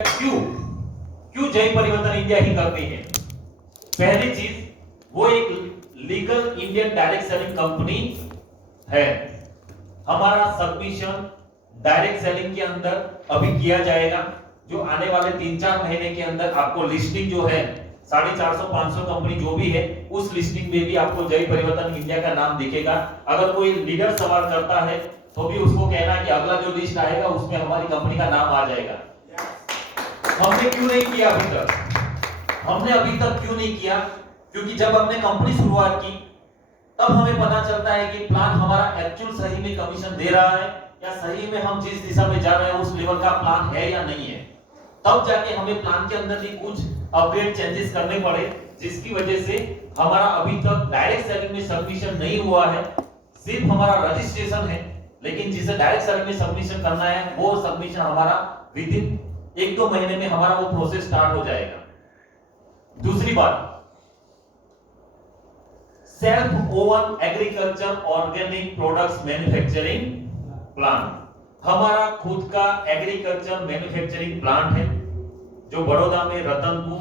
क्यों क्यों जय परिवर्तन इंडिया ही करती है? पहली चीज, वो एक legal Indian direct selling company है। हमारा सबमिशन डायरेक्ट सेलिंग के अंदर अभी किया जाएगा, जो आने वाले 3-4 महीने के अंदर आपको लिस्टिंग जो है 450-500 कंपनी जो भी है, उस लिस्टिंग में भी आपको जय परिवर्तन इंडिया का नाम दिखेगा। अगर कोई लीडर सवाल करता है तो भी उसको कहना कि अगला जो लिस्ट आएगा उसमें हमारी कंपनी का नाम आ जाएगा। हमने क्यों नहीं किया अभी तक? हमने अभी तक क्यों नहीं किया? क्योंकि जब हमने कंपनी शुरुआत की तब हमें पता चलता है कि प्लान हमारा एक्चुअल सही में कमीशन दे रहा है या सही में हम जिस दिशा में जा रहे हैं उस लेवल का प्लान है या नहीं है। तब जाके हमें प्लान के अंदर भी कुछ अपडेट चेंजेस करने पड़े, जिसकी वजह से हमारा अभी तक डायरेक्ट सेलिंग में सबमिशन नहीं हुआ है। सिर्फ हमारा रजिस्ट्रेशन है, लेकिन जिसे डायरेक्ट सेलिंग में सबमिशन करना है वो सबमिशन हमारा विद इन 1-2 महीने में हमारा वो प्रोसेस स्टार्ट हो जाएगा। दूसरी बात, self oven agriculture organic products manufacturing plant. हमारा खुद का एग्रीकल्चर मैन्युफैक्चरिंग प्लांट है जो बड़ौदा में रतनपुर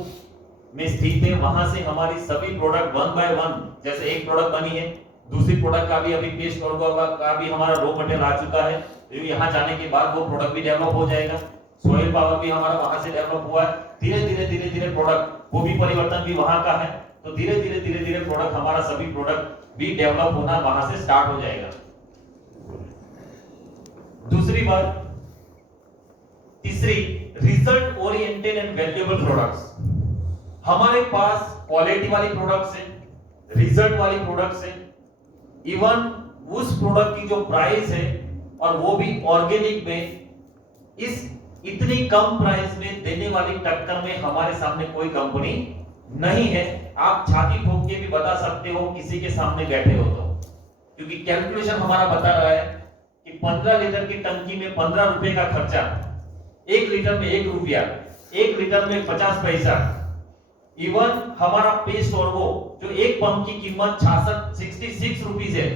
में स्थित है। वहां से हमारी सभी प्रोडक्ट 1 बाय 1, जैसे एक प्रोडक्ट बनी है, दूसरी प्रोडक्ट का भी अभी पेश करूंगा, का भी हमारा रॉ मटेरियल आ चुका है। यहां जाने के बाद वो प्रोडक्ट भी डेवलप हो जाएगा। सोयल पावर भी हमारा वहां से डेवलप हुआ है। धीरे धीरे प्रोडक्ट वो भी परिवर्तन भी वहां का है, तो धीरे धीरे प्रोडक्ट हमारा सभी प्रोडक्ट भी डेवलप होना वहां से स्टार्ट हो जाएगा। दूसरी बात, तीसरी, result oriented and valuable products. हमारे पास क्वालिटी वाली प्रोडक्ट्स है, रिजल्ट वाली प्रोडक्ट्स है, इवन उस प्रोडक्ट की जो प्राइस है और वो भी ऑर्गेनिक में, इस इतनी कम प्राइस में देने वाली टक्कर में हमारे सामने कोई कंपनी नहीं है। आप छाती ठोक के भी बता सकते हो किसी के सामने बैठे हो तो, क्योंकि कैलकुलेशन हमारा बता रहा है कि 15 लीटर की टंकी में 15 रुपए का खर्चा, 1 लीटर में 1 रुपया, 1 लीटर में 50 पैसा। इवन हमारा पेस्ट और वो जो एक पंप की कीमत 66 रुपीस है,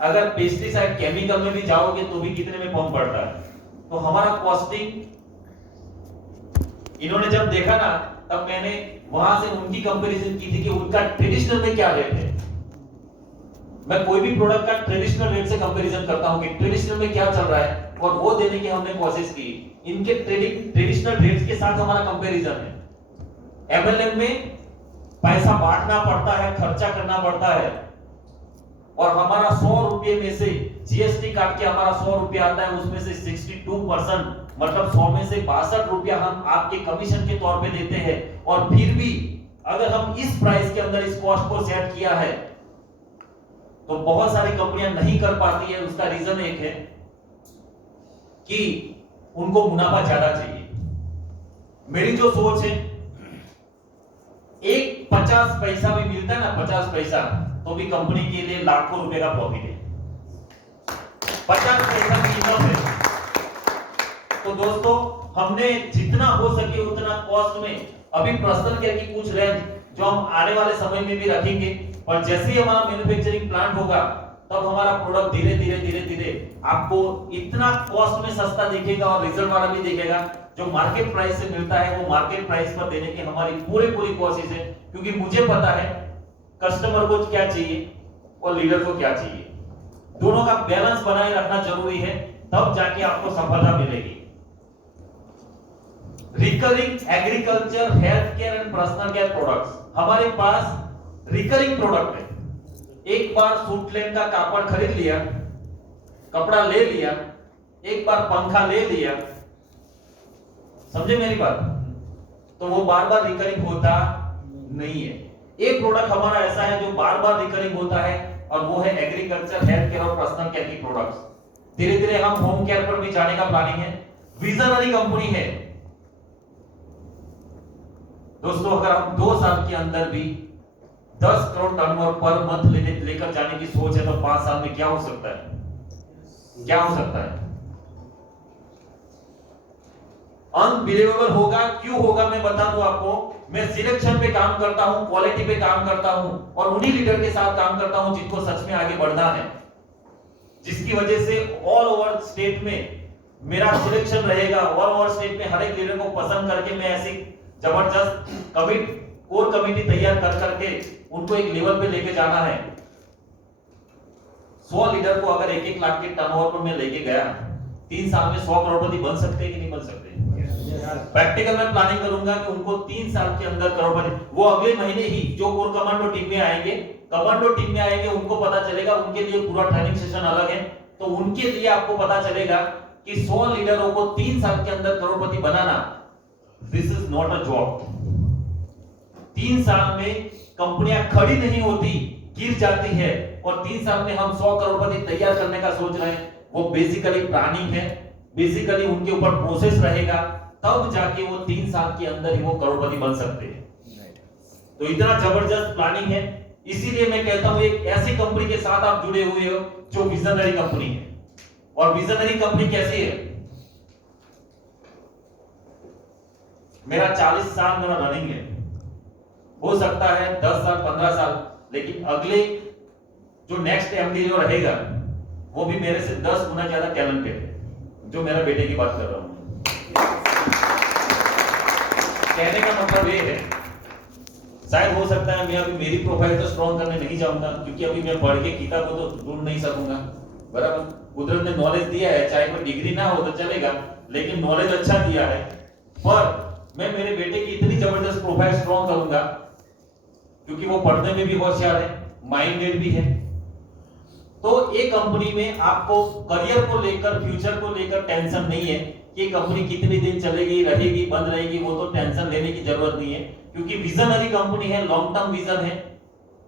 अगर पेस्टिसाइड केमिकल में भी जाओगे तो भी कितने में पंप पड़ता है। तो हमारा कॉस्टिंग इन्होंने जब देखा ना, तब मैंने वहां से उनकी कंपैरिजन की थी कि उनका ट्रेडिशनल में क्या रेट है। मैं कोई भी प्रोडक्ट का ट्रेडिशनल रेट से कंपैरिजन करता हूं कि ट्रेडिशनल में क्या चल रहा है, और वो देने की हमने कोशिश की। इनके ट्रेडिशनल रेट्स के साथ हमारा कंपैरिजन है। एमएलएम में पैसा बांटना पड़ता है, खर्चा करना पड़ता है, और हमारा 100 रुपए में से जीएसटी काट के हमारा 100 रुपया आता है, उसमें से 62% मतलब 100 में से 62 रुपया हम आपके कमीशन के तौर पे देते हैं। और फिर भी अगर हम इस प्राइस के अंदर इस कॉस्ट को सेट किया है तो बहुत सारी कंपनियां नहीं कर पाती है। उसका रीजन एक है कि उनको मुनाफा ज्यादा चाहिए। मेरी जो सोच है, एक 50 पैसा भी मिलता है ना, 50 पैसा, तो भी कंपनी के लिए लाखों रुपए का प्रॉफिट है। 50 पैसा की इनकम है। तो दोस्तों, हमने जितना हो सके उतना कॉस्ट में, अभी पर्सनल केयर की कुछ रेंज जो हम आने वाले समय में भी रखेंगे, पर जैसे ही हमारा मैन्युफैक्चरिंग प्लांट होगा तब हमारा प्रोडक्ट धीरे धीरे आपको इतना कॉस्ट में सस्ता दिखेगा और रिजल्ट वाला भी दिखेगा। जो मार्केट प्राइस से मिलता है वो मार्केट प्राइस पर देने की हमारी पूरी कोशिश है, क्योंकि मुझे पता है कस्टमर को क्या चाहिए और लीडर को क्या चाहिए। दोनों का बैलेंस बनाए रखना जरूरी है, तब जाके आपको सफलता मिलेगी। Recurring agriculture, health care and personal care products. हमारे पास रिकरिंग प्रोडक्ट है। एक बार सूटलेन का कापड़ खरीद लिया, कपड़ा ले लिया, एक बार पंखा ले लिया, समझे मेरी बात, तो वो बार बार रिकरिंग होता नहीं है। एक प्रोडक्ट हमारा ऐसा है जो बार बार रिकरिंग होता है, और वो है एग्रीकल्चर, हेल्थ केयर और पर्सनल केयर की प्रोडक्ट्स। धीरे धीरे हम होम केयर पर भी जाने का प्लानिंग है। विजनरी कंपनी है दोस्तों। अगर हम 2 साल के अंदर भी 10 करोड़ टर्नओवर पर मंथ लेकर जाने की सोच है, तो 5 साल में क्या हो सकता है? क्या हो सकता है? अनबिलीवेबल होगा। क्यों होगा मैं बता दूं आपको। मैं सिलेक्शन पे काम करता हूं, क्वालिटी पे काम करता हूं, और उन्हीं लीडर के साथ काम करता हूं जिनको सच में आगे बढ़ना है, जिसकी वजह से ऑल ओवर स्टेट में मेरा सिलेक्शन रहेगा और स्टेट में हर एक लीडर को पसंद करके मैं ऐसी जबरदस्त कोर कमेटी तैयार कर करके उनको एक लेवल पे लेके जाना है। 100 लीडर को अगर 1-1 लाख के टर्नओवर पर मैं लेके गया, 3 साल में 100 करोड़पति बन सकते हैं कि नहीं बन सकते? प्रैक्टिकल में प्लानिंग करूंगा कि उनको 3 साल के अंदर करोड़पति, वो अगले महीने ही जो कोर कमांडो टीम में आएंगे उनको पता चलेगा, उनके लिए पूरा ट्रेनिंग सेशन अलग है। तो उनके लिए आपको पता चलेगा कि 100 लीडरों को 3 साल के अंदर करोड़पति बनाना, this is not a job. 3 साल में कंपनियां खड़ी नहीं होती, गिर जाती है, और 3 साल में हम 100 करोड़पति तैयार करने का सोच रहे हैं। वो बेसिकली प्लानिंग है, बेसिकली उनके ऊपर प्रोसेस रहेगा, तब जाके वो 3 साल के अंदर ही वो करोड़पति बन सकते हैं। तो इतना जबरदस्त प्लानिंग है, इसीलिए मैं कहता हूं एक ऐसी कंपनी के साथ आप जुड़े हुए हो जो विजनरी कंपनी है। और विजनरी कंपनी कैसी है? मेरा 40 साल मेरा रनिंग है, हो सकता है 10 साल 15 साल, लेकिन अगले जो नेक्स्ट एमडी जो रहेगा वो भी मेरे से 10 गुना ज्यादा टैलेंटेड है, जो मेरा बेटे की बात कर रहा हूं। कहने का मतलब ये है, शायद हो सकता है मैं अभी मेरी प्रोफाइल तो स्ट्रॉन्ग करने नहीं जाऊंगा, क्योंकि अभी मैं पढ़ के किताब को तो ढूंढ नहीं सकूंगा, बराबर। कुदरत ने नॉलेज दिया है, चाहे कोई डिग्री ना हो तो चलेगा, लेकिन नॉलेज अच्छा दिया है। पर मैं मेरे बेटे की इतनी जबरदस्त प्रोफाइल स्ट्रॉन्ग करूंगा, क्योंकि वो पढ़ने में भी होशियार है, माइंडेड भी है। तो एक कंपनी में आपको करियर को लेकर, फ्यूचर को लेकर टेंशन नहीं है कि कंपनी कितने दिन चलेगी, रहेगी, बंद रहेगी, वो तो टेंशन लेने की जरूरत नहीं है, क्योंकि विजनरी कंपनी है, लॉन्ग टर्म विजन है।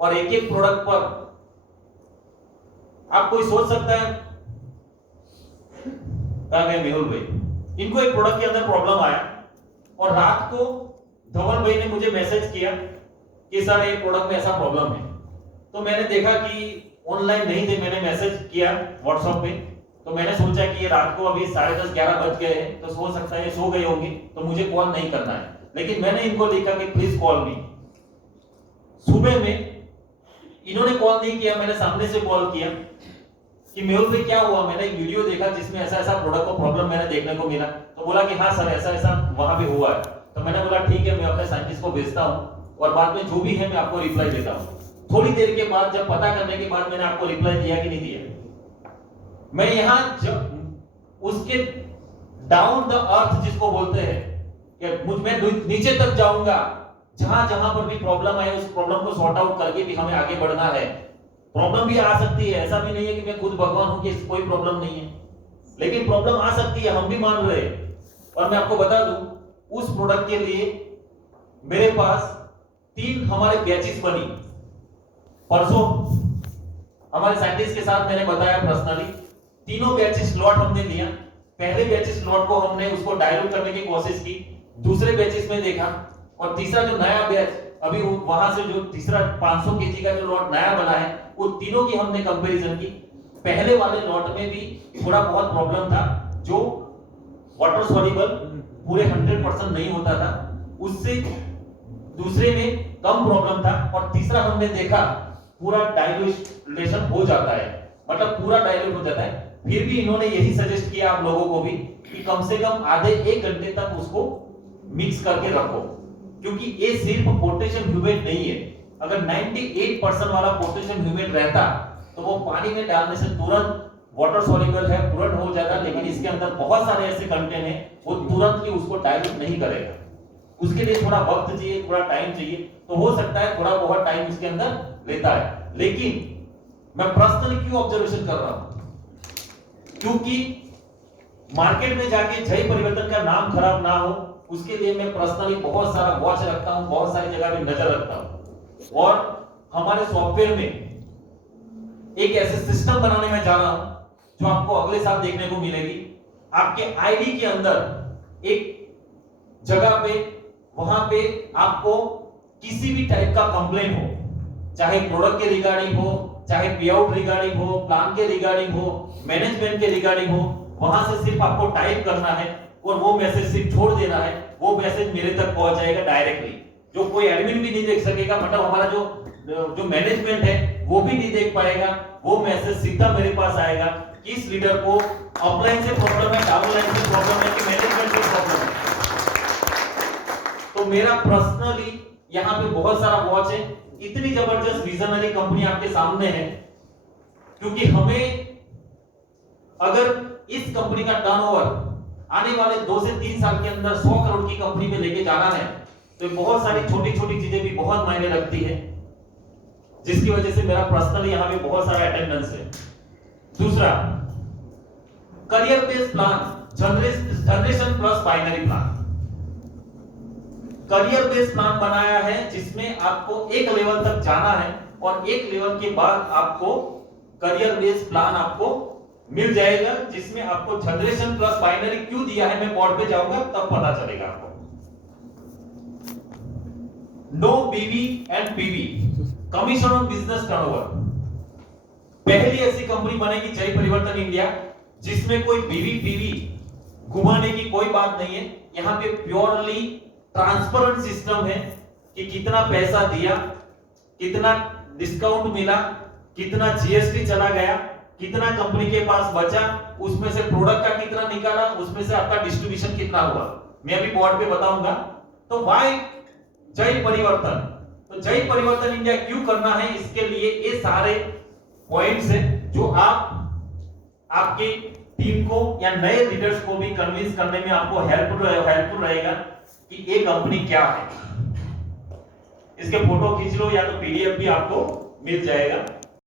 और एक एक प्रोडक्ट पर आप कोई सोच सकता है, कहां गए मेहुल भाई? इनको एक प्रोडक्ट के अंदर प्रॉब्लम आया और रात को धवल भाई ने मुझे मैसेज किया कि सर एक प्रोडक्ट में ऐसा प्रॉब्लम है। तो मैंने देखा कि ऑनलाइन नहीं थे, मैंने मैसेज किया व्हाट्सएप पे, तो मैंने सोचा कि ये रात को अभी 10:30-11 बज गए हैं, तो हो सकता है सो गए होंगे, तो मुझे कॉल नहीं करना है। लेकिन मैंने इनको लिखा कि प्लीज कॉल मी। सुबह में इन्होंने कॉल नहीं किया, मैंने सामने से कॉल किया कि मेहुल भाई क्या हुआ, मैंने एक वीडियो देखा जिसमें ऐसा ऐसा प्रोडक्ट को प्रॉब्लम मैंने देखने को मिला। तो बोला कि हाँ सर ऐसा ऐसा वहां पे हुआ है। तो मैंने बोला ठीक है, मैं अपने साइंटिस्ट को भेजता हूँ और बाद में जो भी है मैं आपको रिप्लाई देता हूँ। थोड़ी देर के बाद जब पता करने के बाद मैंने आपको रिप्लाई दिया कि नहीं दिया, मैं यहां उसके डाउन द अर्थ जिसको बोलते हैं कि मैं नीचे तक जाऊंगा, जहां जहां पर भी प्रॉब्लम आए उस प्रॉब्लम को सॉर्ट आउट करके भी हमें आगे बढ़ना है। प्रॉब्लम भी आ सकती है, ऐसा भी नहीं है कि मैं खुद भगवान हूं कि कोई प्रॉब्लम नहीं है, लेकिन प्रॉब्लम आ सकती है, हम भी मान रहे हैं। और मैं आपको बता दूं, उस प्रोडक्ट के लिए मेरे पास 3 हमारे बैचेस बनी। परसों हमारे साइंटिस्ट के साथ मैंने बताया पर्सनली, तीनों बैचेस स्लॉट हमने लिया। पहले बैचेस स्लॉट को हमने उसको डायल्यूट करने की कोशिश की, दूसरे बैचेस में देखा, और तीसरा जो नया बैच अभी वहां से जो तीसरा 500 केजी का जो लॉट नया बना है, वो तीनों की हमने कंपैरिजन की। पहले वाले लॉट में भी थोड़ा बहुत प्रॉब्लम था, जो वाटर सॉल्युबल पूरे 100% नहीं होता था, उससे दूसरे में कम प्रॉब्लम था, और तीसरा हमने देखा पूरा डाइल्यूशन हो जाता है, मतलब पूरा डाइल्यूट हो जाता है। फिर भी इन्होंने यही सजेस्ट किया आप लोगों को भी कि कम से कम आधे 1 घंटे तक उसको मिक्स करके रखो, क्योंकि ये सिर्फ पोटेशियम ह्यूमेट नहीं है। अगर 98% वाला पोटेशियम ह्यूमेट रहता तो वो पानी में डालने से तुरंत वाटर सॉल्युबल है, तुरंत हो जाएगा, लेकिन इसके अंदर बहुत सारे ऐसे कंटेंट हैं वो तुरंत ही उसको डाइल्यूट नहीं करेगा, उसके लिए थोड़ा वक्त चाहिए, थोड़ा टाइम चाहिए। तो हो सकता है थोड़ा बहुत टाइम इसके अंदर लेता है, लेकिन मैं पर्सनली क्यों ऑब्जर्वेशन कर रहा हूं, क्योंकि मार्केट में जाके जय परिवर्तन का नाम खराब ना हो, उसके लिए मैं पर्सनली बहुत सारा वॉच रखता हूं, बहुत सारी जगह पे नजर रखता हूं। और हमारे सॉफ्टवेयर में एक ऐसे सिस्टम बनाने में जा रहा हूं जो आपको अगले साल देखने को मिलेगी। आपके आईडी के अंदर एक जगह पे, वहां पे आपको किसी भी टाइप का कंप्लेन हो, चाहे प्रोडक्ट के रिगार्डिंग हो, चाहे पे आउट रिगार्डिंग हो, प्लान के रिगार्डिंग हो, मैनेजमेंट के रिगार्डिंग हो, वहां से सिर्फ आपको टाइप करना है और वो मैसेज सिर्फ छोड़ देना है। वो मैसेज मेरे तक पहुंच जाएगा डायरेक्टली, जो कोई एडमिन भी नहीं देख सकेगा, मतलब हमारा जो मैनेजमेंट है वो भी नहीं देख पाएगा। वो मैसेज सीधा मेरे पास आएगा, किस लीडर को अपलाइन से प्रॉब्लम है, डाउनलाइन से प्रॉब्लम है कि मैनेजमेंट से प्रॉब्लम है। तो मेरा पर्सनली यहां पे बहुत सारा वॉच है। इतनी जबरदस्त विजनरी कंपनी आपके सामने है, क्योंकि हमें अगर इस कंपनी का टर्नओवर आने वाले 2 से 3 साल के अंदर 100 करोड़ की कंपनी में लेके जाना है, तो बहुत सारी छोटी छोटी चीजें भी बहुत मायने रखती है, जिसकी वजह से मेरा पर्सनली यहां पे बहुत सारा अटेंडेंस है। दूसरा, career based plan, generation plus binary plan. Career based plan बनाया है जिसमें आपको एक लेवल तक जाना है और एक लेवल के बाद आपको करियर बेस्ड प्लान आपको मिल जाएगा, जिसमें आपको जनरेशन प्लस बाइनरी क्यों दिया है मैं बोर्ड पे जाऊंगा तब पता चलेगा आपको। नो बीवी and PV, commission on business turnover. पहली ऐसी कंपनी बनेगी जय परिवर्तन इंडिया जिसमें कोई बीवी पीवी घुमाने की कोई बात नहीं है। यहां पे प्योरली ट्रांसपेरेंट सिस्टम है कि कितना पैसा दिया, कितना डिस्काउंट मिला, कितना जीएसटी चला गया, कितना कंपनी के पास बचा, उसमें से प्रोडक्ट का कितना निकाला, उसमें से आपका डिस्ट्रीब्यूशन कितना हुआ, मैं अभी बोर्ड पे बताऊंगा। तो व्हाई जय परिवर्तन, तो जय परिवर्तन इंडिया क्यों करना है, इसके लिए ये सारे पॉइंट्स हैं जो आप आपकी टीम को या नए लीडर्स को भी कन्विंस करने में आपको हेल्पफुल रहेगा कि ये कंपनी क्या है। इसके फोटो खींच लो या तो पीडीएफ भी आपको मिल जाएगा।